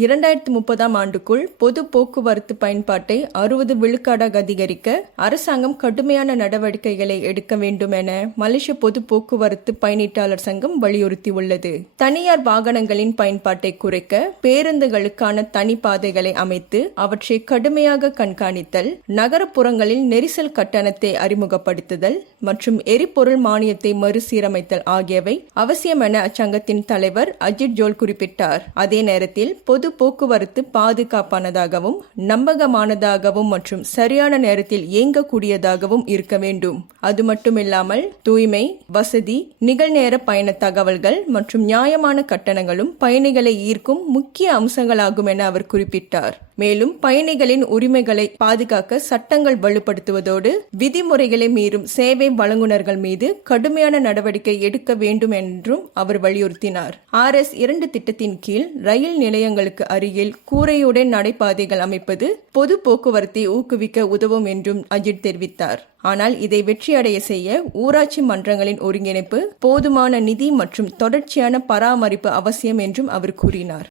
2030ஆம் ஆண்டுக்குள் பொது போக்குவரத்து பயன்பாட்டை 60 விழுக்காடாக அதிகரிக்க அரசாங்கம் கடுமையான நடவடிக்கைகளை எடுக்க வேண்டும் என மலேசிய பொது போக்குவரத்து பயணீட்டாளர் சங்கம் வலியுறுத்தியுள்ளது. தனியார் வாகனங்களின் பயன்பாட்டை குறைக்க பேருந்துகளுக்கான தனி பாதைகளை அமைத்து அவற்றை கடுமையாக கண்காணித்தல், நகரப்புறங்களில் நெரிசல் கட்டணத்தை அறிமுகப்படுத்துதல் மற்றும் எரிபொருள் மானியத்தை மறுசீரமைத்தல் ஆகியவை அவசியம் என அச்சங்கத்தின் தலைவர் அஜித் ஜோல் குறிப்பிட்டார். அதே நேரத்தில் பொது போக்குவரத்து பாதுகாப்பானதாகவும் நம்பகமானதாகவும் மற்றும் சரியான நேரத்தில் இயங்கக்கூடியதாகவும் இருக்க வேண்டும். அது மட்டுமில்லாமல் தூய்மை, வசதி, நிகழ்நேர பயண தகவல்கள் மற்றும் நியாயமான கட்டணங்களும் பயணிகளை ஈர்க்கும் முக்கிய அம்சங்களாகும் என அவர் குறிப்பிட்டார். மேலும் பயணிகளின் உரிமைகளை பாதுகாக்க சட்டங்கள் வலுப்படுத்துவதோடு விதிமுறைகளை மீறும் சேவை வழங்குநர்கள் மீது கடுமையான நடவடிக்கை எடுக்க வேண்டும் என்றும் அவர் வலியுறுத்தினார். RS2 திட்டத்தின் கீழ் ரயில் நிலையங்களுக்கு அருகில் கூரையுடன் நடைபாதைகள் அமைப்பது பொது போக்குவரத்தை ஊக்குவிக்க உதவும் என்றும் அஜித் தெரிவித்தார். ஆனால் இதை வெற்றியடைய செய்ய ஊராட்சி மன்றங்களின் ஒருங்கிணைப்பு, போதுமான நிதி மற்றும் தொடர்ச்சியான பராமரிப்பு அவசியம் என்றும் அவர் கூறினார்.